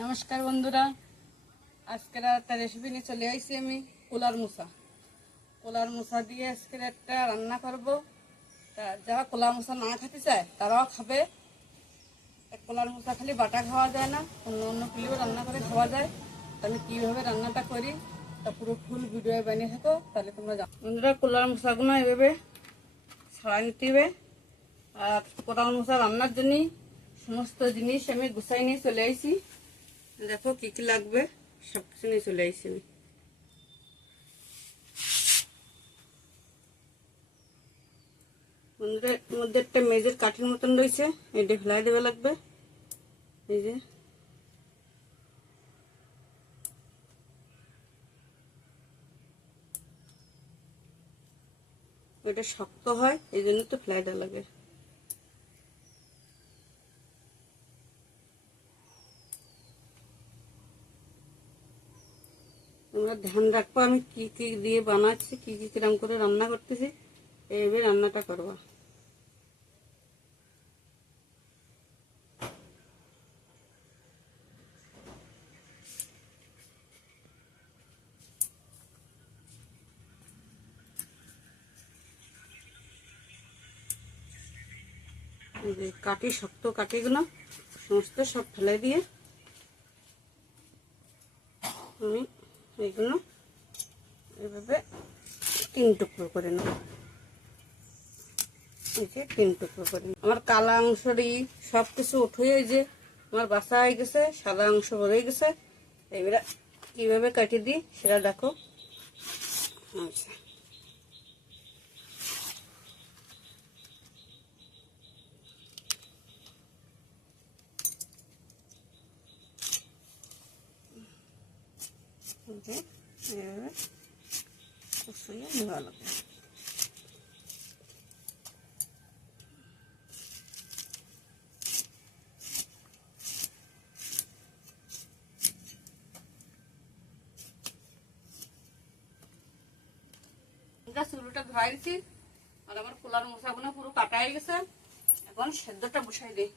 নমস্কার বন্ধুরা, আজকের একটা রেসিপি নিয়ে চলে আসছি আমি। কোলার মোচা দিয়ে আজকের একটা রান্না করব। যারা কোলার মোচা না খেতে চায় তারাও খাবে। কোলার মোচা খালি বাটা খাওয়া যায় না, অন্য অন্য পিলেও রান্না করে খাওয়া যায়। আমি কীভাবে রান্নাটা করি তা পুরো ফুল ভিডিও বানিয়ে থাকো, তাহলে তোমরা জানো। বন্ধুরা, কোলার মোচাগুলো এভাবে ছাড়া নিতে হবে। আর কোলার মোচা রান্নার জন্য সমস্ত জিনিস আমি গুছাই নিয়ে চলে আসি। দেখো কি কি লাগবে, সব কিছু নিয়ে চলে আসছি আমি। বন্ধুরা, এর মধ্যে একটা মেজের কাঠির মতন রয়েছে, এটা ফেলাই দেওয়া লাগবে। এই যে ওইটা শক্ত হয়, এই জন্য তো ফেলাই দেওয়া লাগে। তোমরা ধ্যান রাখবো আমি কি কি দিয়ে বানাচ্ছি, কি কি কিরম করে রান্না করতেছি, এইভাবে রান্নাটা করবা। যে কাটি, শক্ত কাটিগুলো সমস্ত সব ফেলে দিয়ে আমি এইগুলো এভাবে 3 টুকরো করে নেব। এই যে 3 টুকরো করে আমার কালা অংশটি সব কিছু উঠে, যে আমার বাসা হয়ে গেছে, সাদা অংশ বেরিয়ে গেছে। এইবারে কিভাবে কাটি দিই সেটা দেখো। আচ্ছা, এইভাবে কুচিয়ে নেওয়া লাগবে। চুলটা ধরাই দিচ্ছি, আর আমার কোলার মোচাগুলো পুরো কাটা হয়ে গেছে। এখন সেদ্ধটা বসাই দিই।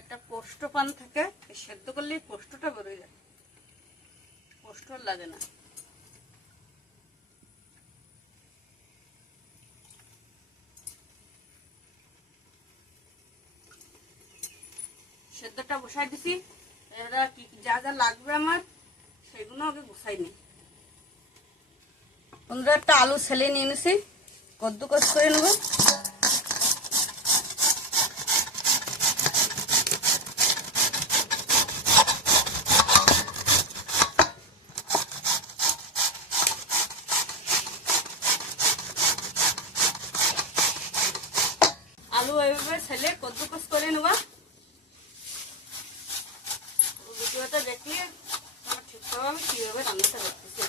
একটা পোস্ত পান থাকে, সেদ্ধ করলেই পোস্তটা বেরোয় যায়, পোস্ত আর লাগে না। সেদ্ধটা বসাই দিছি। এরা কি যা যা লাগবে আমার সেগুলো আগে বসাই নি। বন্ধুরা, একটা আলু ছেলে নিয়ে নিছি, কদ্দুকস করে নেব। আলু এইভাবে ছেলে কদ্দুকস করে নেবা। ভিডিওটা দেখলে আমার ঠিক হবে আমি কিভাবে রান্নাটা করতেছি।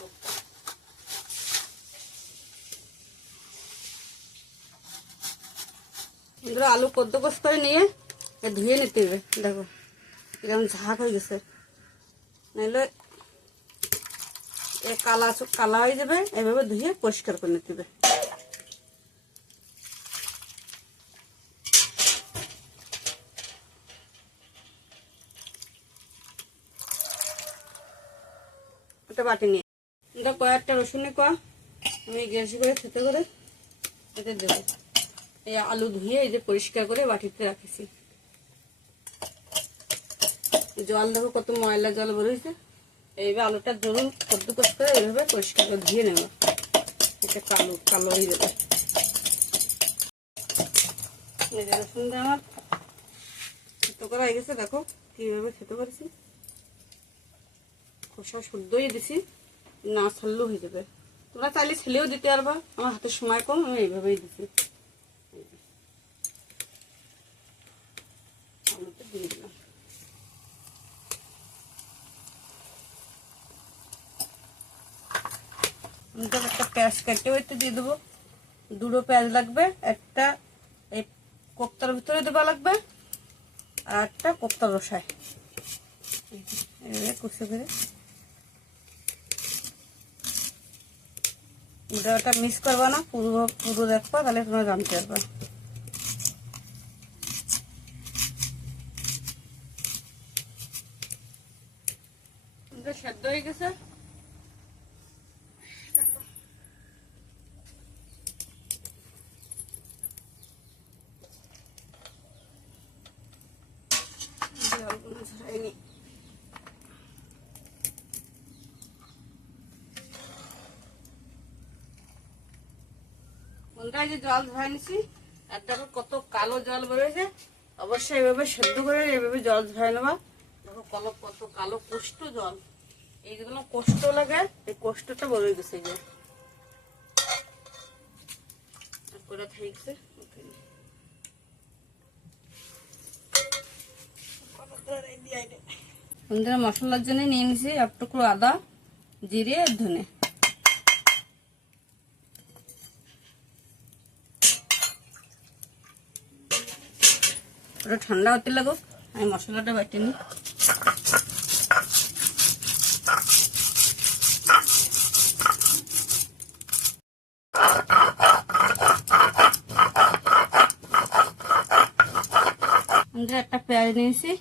আলু কদ্দুকস করে নিয়ে ধুয়ে নিতে হবে। দেখো কিরকম ঝাঁক হয়ে গেছে, নাহলে কালা কালা হয়ে যাবে। এইভাবে ধুয়ে পরিষ্কার করে নিতে হবে। একটা বাটি নিয়ে এটা কয়েকটা রসুনের কোয়া আমি গ্যাস করে থেতে করে এতে দেবো। এই আলু ধুয়ে এই যে পরিষ্কার করে বাটিতে রাখেছি। জল দেখো কত ময়লা জল বেরোয়েছে। এইভাবে আলুটা ধরুন কদ্দুকস করে এইভাবে পরিষ্কার করে ধুয়ে নেব, এটা কালো কালো হয়ে যাবে। এই যে রসুনটা আমার থেতো করা হয়ে গেছে, দেখো কিভাবে থেতো করেছি। খোসা শুদ্ধই দিছি, না ছাড়লেও হয়ে যাবে। তোমরা চাইলে ছেলেও দিতে পারবা, আমার হাতে সময় কম, আমি এইভাবেই দিছি। আলুটা দিয়ে দিলাম। একটা পেঁয়াজ কেটে ওইতে দিয়ে দেবো। 2 পেঁয়াজ লাগবে, একটা এই কোপ্তার ভিতরে দেওয়া লাগবে, আর একটা কোপ্তার রসায় এভাবে কষে করে ওটা মিক্স করবা না, পুরো পুরো দেখবা, তাহলে তোমরা জানতে পারবা। সেদ্ধ হয়ে গেছে, যে জল ধরাই নিছি, আর দেখো কত কালো জল বেরোয়েছে। অবশ্যই এভাবে সেদ্ধ করে এভাবে জল ধরাই নেবা। দেখো কত কালো কষ্ট জল, এই যেগুলো কষ্ট লাগে এই কষ্টটা বেরোয় গেছে। যে করে থাকছে মশলার জন্য নিয়ে নিছি এক টুকরো আদা, জিরে আর ধনে। ওটা ঠান্ডা হতে লাগুক, আমি মশলাটা বেটে নিই। একটা পেঁয়াজ নিয়েছি,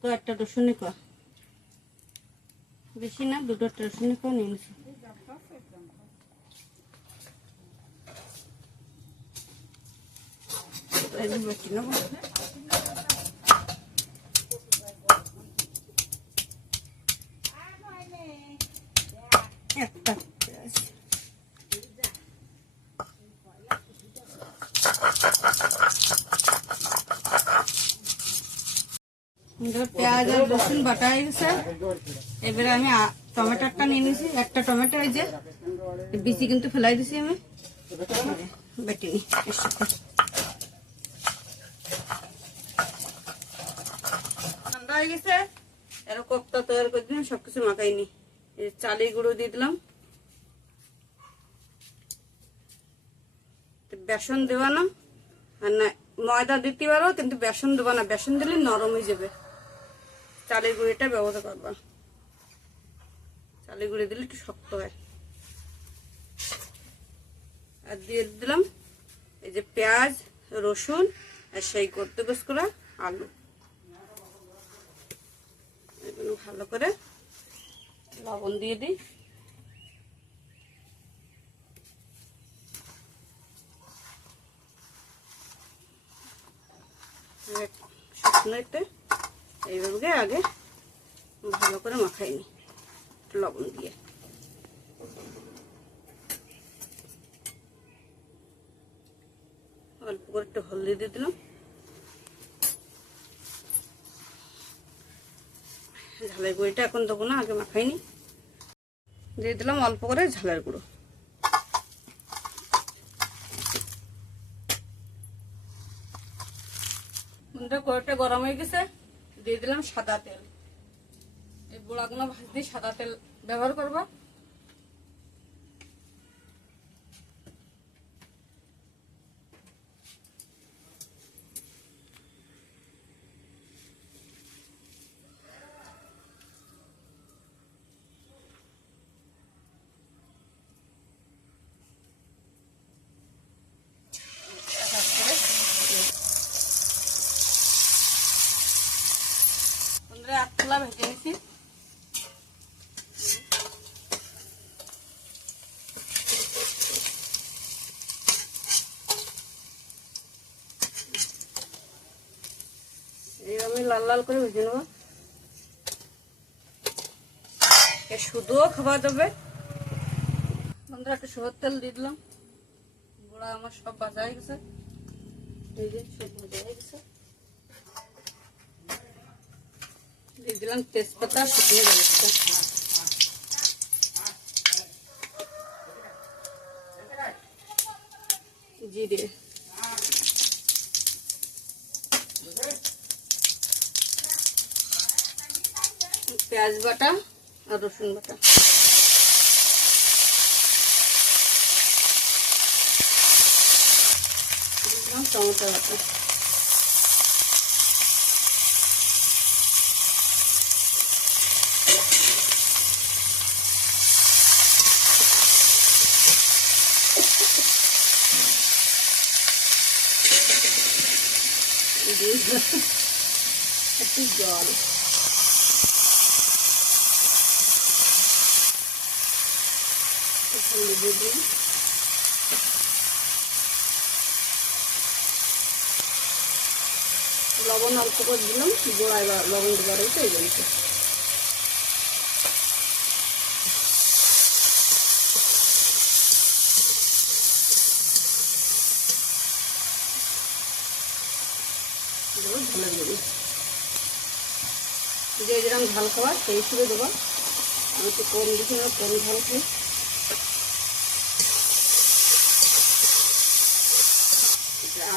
তো একটা রসুন কোয়া, বেশি না, দুটো রসুন কোয়া নিয়ে নিয়েছি। বেটে নেবো। একটা পেঁয়াজ, পেঁয়াজ আর রসুন বাটা হয়ে গেছে। এবারে আমি টমেটোটা নিয়ে নিয়েছি, একটা টমেটো, এই যে বিচি কিন্তু ফেলাই দিছি আমি, বেটে নি। ঠান্ডা হয়ে গেছে, এর কোপ্তা তৈরি করে দিলাম, সবকিছু মাখাই নি। চালের গুঁড়ো দিয়ে দিলাম, বেসন দেওয়া না, আর না ময়দা দিতে পারো, কিন্তু বেসন দেবা না, বেসন দিলে নরম হয়ে যাবে। চালের গুঁড়িটা ব্যবহার করবা, চালের গুঁড়ি দিলে একটু শক্ত হয়। আর দিয়ে দিলাম এই যে পেঁয়াজ, রসুন আর সেই করতে গোস করা আলু, এগুলো ভালো করে লবণ দিয়ে দিই। শুকনোতে এইভাবে আগে ভালো করে মাখাই নি লবণ দিয়ে। অল্প করে একটু হলদি দিয়ে দিলাম, ঝালের গুঁড়িটা এখন দেবো না, আগে মাখাইনি। দিয়ে দিলাম অল্প করে ঝালের গুঁড়ো। কড়াইটা গরম হয়ে গেছে, দিয়ে দিলাম সাদা তেল। এই বড়াগুলো ভাজতে সাদা তেল ব্যবহার করবো। আটলা ভেজে নিছি, আমি লাল লাল করে ভেজে নেবো। শুধুও খাওয়া যাবে। বন্ধুরা একটু সরষের তেল দিয়ে দিলাম, গোড়া আমার সব ভাজা হয়ে গেছে, এই যে সব ভাজা হয়ে গেছে। দিয়ে দিলাম তেজপাতা, শুকনো লঙ্কা, জিরে, পেঁয়াজ বাটা আর রসুন বাটা, টমেটো বাটা। একটু জল, লেবু দিই, লবণ অল্প করে দিলাম, গোড়ায় লবণ দেওয়া রয়েছে এই জন্য। ঝালের গুঁড়ি যে যেরকম ঝাল খাবার সেই হিসেবে দেবো, আমি একটু কম দিচ্ছি, কম ঝাল খাই।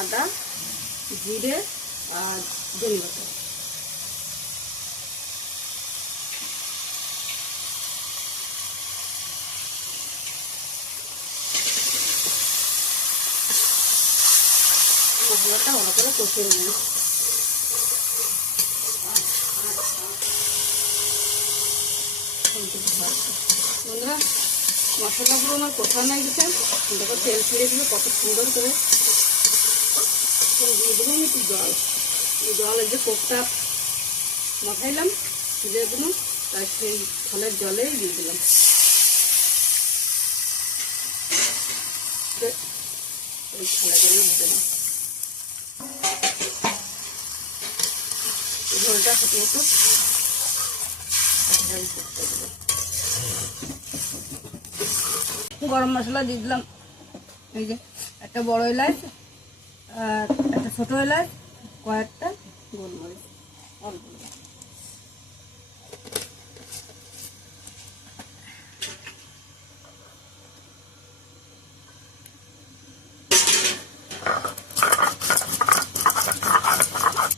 আদা, জিরে আর ধনে পাতা, মশলাটা ভালো করে কষিয়ে নেব। বন্ধুরা মশলাগুলো আমার কষানো হয়ে গেছে, দেখো তেল ছেড়ে দিলে কত সুন্দর করে। দিয়ে দেবো আমি একটু জল, জল এই যে কোপটা মাখাইলাম যেগুলো, তাই সেই ফলের জলেই দিয়ে দিলাম। ওই ফলের জলেই দিয়ে দিলাম, ঝোলটা ফুটে উঠুক। গরম মশলা দিয়ে দিলাম, এই যে একটা বড় এলাচ আর একটা ছোট এলাচ, কয়েকটা গোলমরিচ অল্প।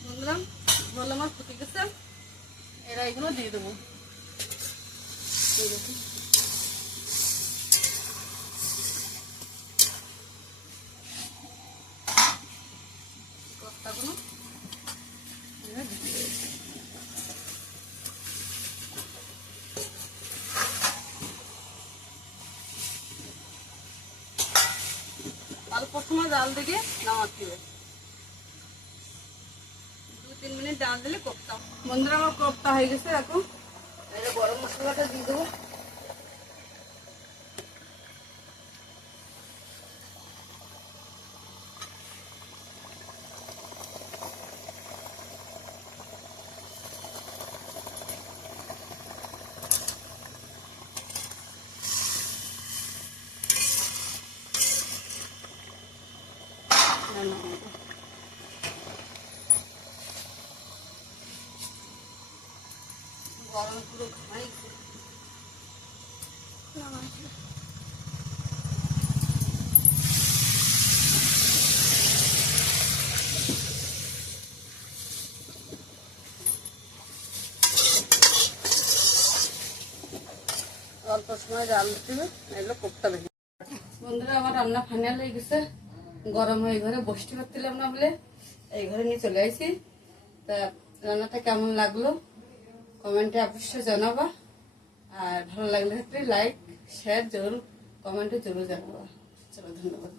বললাম ঝোল আমার ফুটে গেছে, এরা এগুলো দিয়ে দেবো। অল্প সময় জাল দিয়ে নামাতে হবে, 2-3 মিনিট জাল দিলে কোপ্তা। বন্ধুরা আমার কোপ্তা হয়ে গেছে, এখন গরম মশলাটা দিয়ে দেবো। গরম পুরো ঘামাই অল্প সময় জাল দিতে হবে, এগুলো কোপ্তা বেশি। বন্ধুরা আমার রান্না ফাইনাল হয়ে গেছে, গরম হয়ে ঘরে বসতে পারছিলাম না বলে এই ঘরে নিয়ে চলে আসি। তা রান্নাটা কেমন লাগলো কমেন্টে অবশ্যই জানাবা, আর ভালো লাগলে লাইক শেয়ার জরুর কমেন্টে জরুর জানাবা। চলো ধন্যবাদ।